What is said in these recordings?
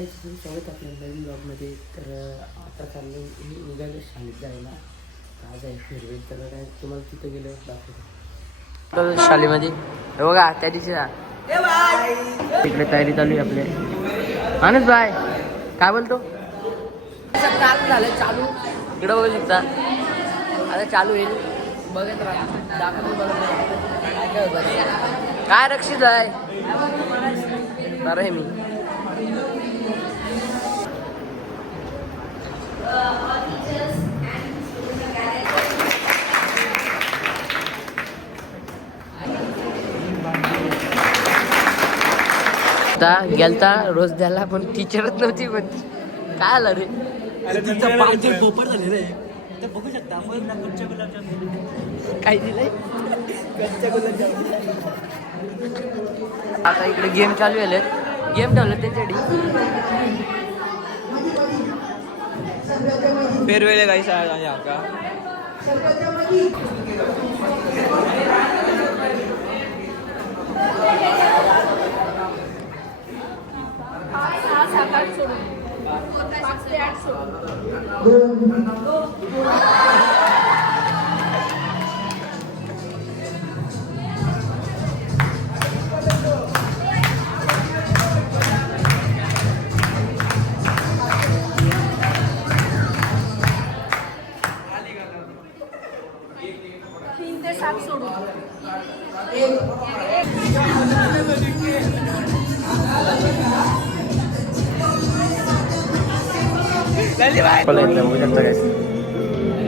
गाईचं स्वागत आपल्या नवीन ब्लॉगमध्ये. तर आता चाललं निघालं शाळेत जायला. आज आहे फेअरवेल, तर काय तुम्हाला तिथं गेलं दाखवतो शाळेमध्ये. हे बघा त्या दिवशी तिकडे तयारी चालू आहे आपल्या. मानस बाय काय बोलतो झालं चालू इकडं बघू शकता. आता चालू होईल बघत राहा दाखवतो काय होतं. काय रक्षित आहे बरं आहे मी. गेलता रोज द्यायला पण टीचरच नव्हती. पण काय आलं रे पोपट झाले रे. तर बघू शकता आपण काय दिलंय. आता इकडे गेम चालू आहे. गेम ठेवलं त्यांच्यासाठी फेअरवेल काही शाळा का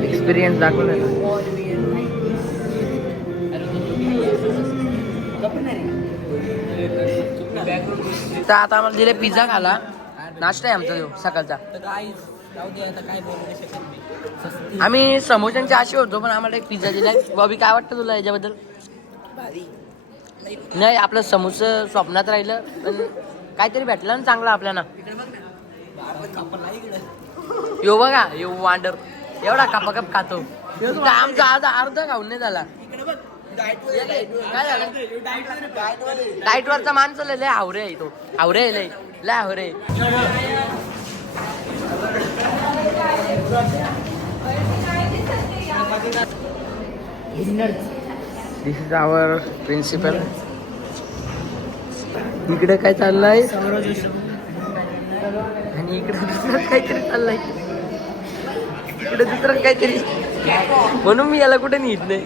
एक्सपिरियन्स दाखवलं ना. तर आता आम्हाला दिले पिझ्झा खाला. नाश्ता आहे आमचा जो सकाळचा. आम्ही समोशांची आशे होतो पण आम्हाला एक पिझ्झा दिलाय. बॉबी काय वाटतं तुला याच्याबद्दल. नाही आपलं समोसा स्वप्नात राहिलं पण काहीतरी भेटलं ना चांगलं आपल्याला. यो बघा यो वांडर एवढा कापाकाप खातो. आमचा आज अर्धा खाऊन नाही झाला. काय झालं डाएट वरचा माणसं लय हावरे आहे तो. हावरे लय लय हावरे. दिस इज आवर प्रिन्सिपल. इकडे काय चाललंय आणि इकडे दुसरं काहीतरी चाललंय. इकडे दुसरं काहीतरी म्हणून मी याला कुठे नेत नाही.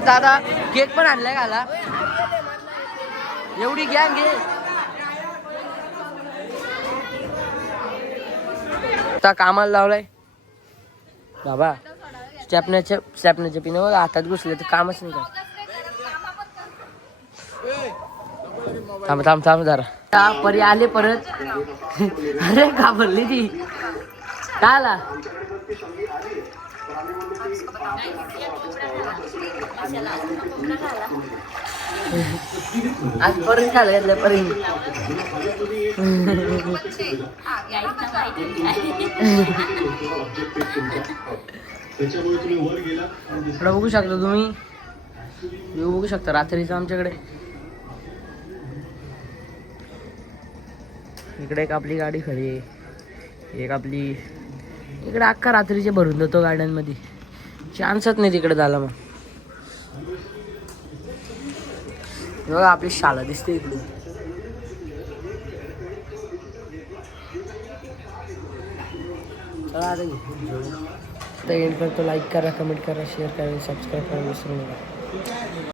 दादा केक पण आणलाय घाला. एवढी गॅंग घे. आता कामाला लावलाय बाबा. स्टॅपण्याच्या पिने बघा हातात घुसले तर कामच नाही काय. थांब जरा परी आले परत. अरे का भरली ती काय आला. आज परत खायला घेतलं परी. बघू शकता तुम्ही. बघू शकता रात्रीचं आमच्याकडे. इकडे एक आपली गाडी खडी आहे. एक आपली इकडे अख्खा रात्रीचे भरून देतो गाड्यांमध्ये. चान्सच नाही तिकडे झाला. मग बघा आपली शाळा दिसते इकडे. चला आता एंड करतो. लाईक करा, कमेंट करा, शेअर करा, सबस्क्राईब करा विसरू नका.